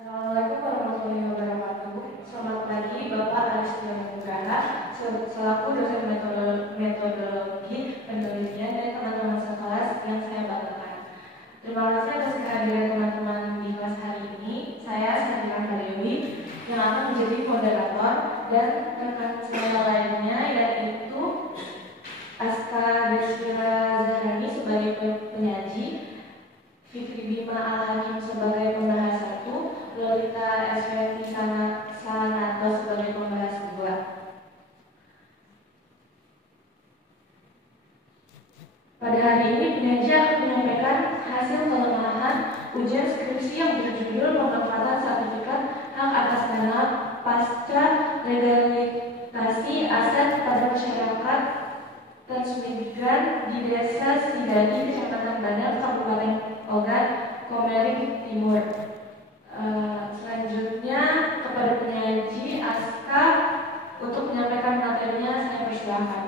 Assalamualaikum warahmatullahi wabarakatuh. Selamat pagi Bapak Alisnya Nugraha, selaku dosen metodologi penelitian dan teman-teman sekelas yang saya banggakan. Terima kasih atas kehadiran teman-teman di kelas hari ini. Saya Sandra Dewi yang akan menjadi moderator dan rekan saya lainnya yaitu Aska Desira Zahrani sebagai penyaji, Fikri Bima Al-Hakim sebagai pembahas 1, Lolita Esweti Sanato sebagai pembahas 2. Pada hari ini penyaji akan menyampaikan hasil penelaahan ujian skripsi yang berjudul pemanfaatan sertifikat hak atas tanah pasca legalisasi aset pada masyarakat transmigran di Desa Sidani, Kecamatan Bandar, Kabupaten Ogan, Komering Timur. Selanjutnya kepada penyaji Aska untuk menyampaikan materinya, saya persilahkan.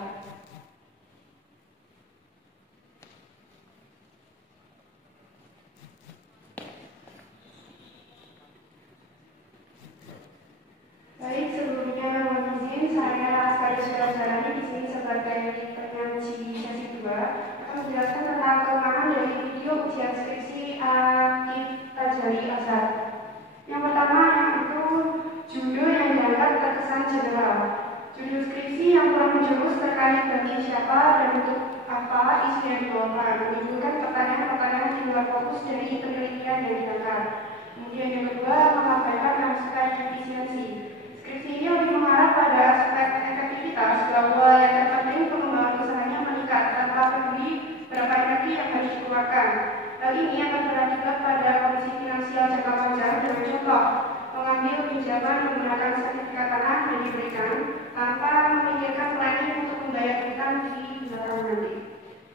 Baik, sebelumnya mohon izin, saya Aska Desira Zahrani di sini sebagai penyaji sesi 2 akan menjelaskan tentang kelemahan dari video ujian skripsi Akif Tajari Azhar. Yang pertama yaitu judul yang dianggap terkesan general. Judul skripsi yang kurang menjurus terkait bagi siapa dan untuk apa isu yang dibawakan, menunjukkan pertanyaan-pertanyaan di luar fokus dari penelitian yang dilakukan. Kemudian yang kedua, mengabaikan aspek efisiensi. Skripsi ini lebih mengarah pada aspek efektivitas bahwa yang terpenting pengembangan usahanya meningkat tanpa peduli berapa energi yang harus dikeluarkan. Hal ini akan berakibat pada kondisi finansial jangka panjang dengan contoh mengambil pinjaman menggunakan sertifikat tanah yang diberikan tanpa memikirkan planning untuk membayar utang di belakang nanti.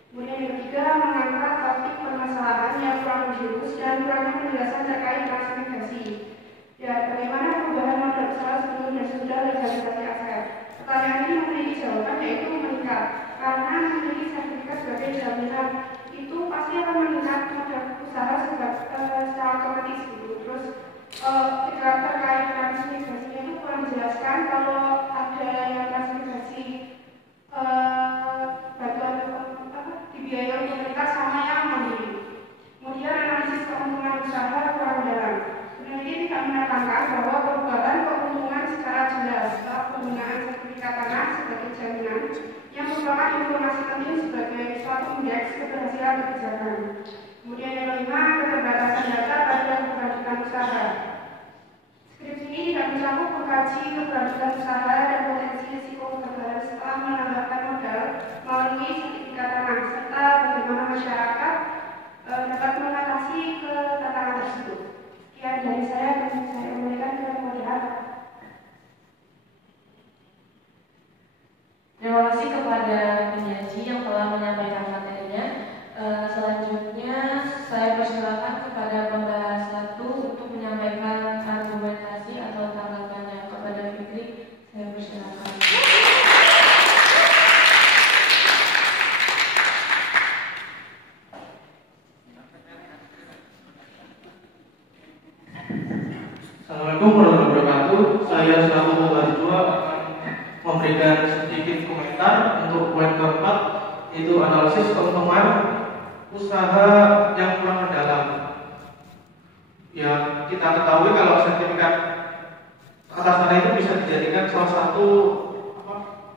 Kemudian yang ketiga, mengangkat topik permasalahan yang kurang menjurus dan kurangnya penjelasan terkait transmigrasi. Ya, bagaimana perubahan modal usaha sebelum dan sesudah legalisasi aset? Pertanyaan ini memiliki jawaban yaitu meningkat, karena memiliki sertifikat sebagai jaminan itu pasti akan meningkat modal usaha secara otomatis gitu. Terus jika terkait transmigrasinya itu kurang dijelaskan kalau ada yang transmigrasi bantuan dibiayai oleh pemerintah sama yang mandiri. Kemudian analisis keuntungan usaha kurang dalam. Peneliti tidak menekankan bahwa perubahan keuntungan secara jelas setelah penggunaan sertifikat tanah sebagai jaminan yang merupakan informasi penting sebagai suatu indeks keberhasilan kebijakan. Kemudian yang kelima, keterbatasan data pada keberlanjutan usaha. Skripsi ini tidak mencakup mengkaji keberlanjutan usaha dan potensi risiko kegagalan setelah menambahkan modal melalui sertifikat tanah serta bagaimana masyarakat dapat mengatasi tantangan tersebut. Sekian dari saya dan saya kembalikan ke moderator. Terima kasih kepada penyaji yang telah menyampaikan materinya. Selanjutnya saya persilakan kepada pembahas 1 untuk menyampaikan argumentasi atau tanggapannya. Kepada Fikri, saya persilakan. Assalamualaikum warahmatullahi wabarakatuh. Saya selaku pembahas 2 akan memberikan sedikit komentar untuk poin keempat, yaitu analisis keuntungan usaha yang kurang mendalam. Ya, kita ketahui kalau sertifikat atas tanah itu bisa dijadikan salah satu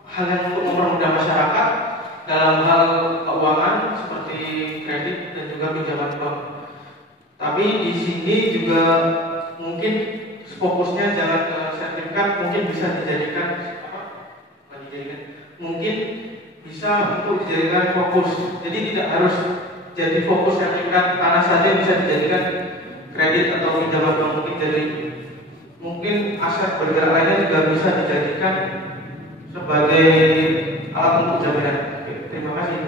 hal yang untuk mempermudah masyarakat dalam hal keuangan seperti kredit dan juga pinjaman bank. Tapi di sini juga mungkin fokusnya jangan ke sertifikat, mungkin bisa dijadikan mungkin bisa untuk dijadikan fokus. Jadi tidak harus jadi fokus sertifikat tanah saja, bisa dijadikan kredit atau pinjaman bank, mungkin aset bergerak lainnya juga bisa dijadikan sebagai alat untuk jaminan. Oke, terima kasih.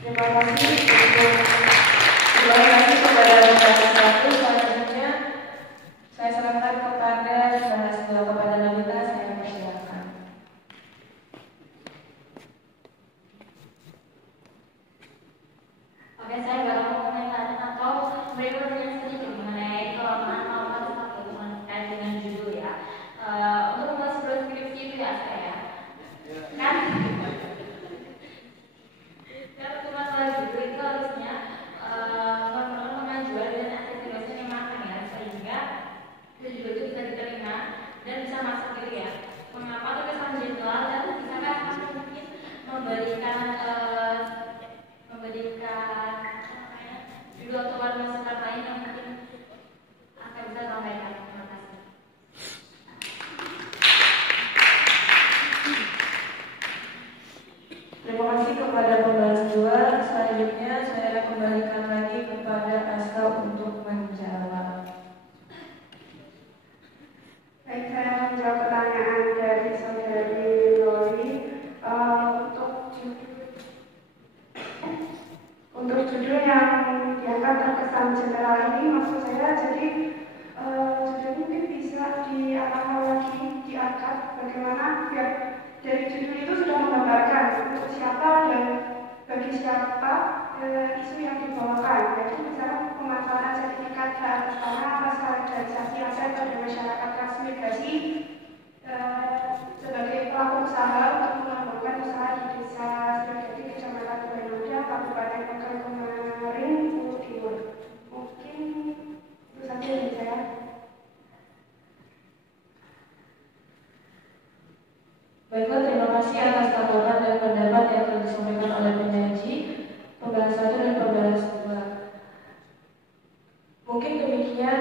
Terima kasih kepada pembahas 1. Selanjutnya saya serahkan kepada pembahas 2, kepada Lolita, saya persilakan. Oke, saya bakal komentar atau beri pertanyaan sedikit mengenai lagi maksud saya, jadi mungkin bisa diarahkan lagi, diangkat bagaimana biar dari judul itu sudah menggambarkan untuk siapa dan bagi siapa isu yang dibawakan, yaitu misalnya pemanfaatan sertifikat hak atas tanah, masalah legalisasi aset pada masyarakat transmigrasi sebagai pelaku usaha untuk melakukan usaha di desa Sriwijaya, Kecamatan Tubanada, Kabupaten Pekang Kemarin, Pulau Timur. Mungkin itu saja dari saya. Baiklah, terima kasih atas tanggapan dan pendapat yang telah disampaikan oleh penyaji pembahasan 1 dan pembahasan 2. Mungkin demikian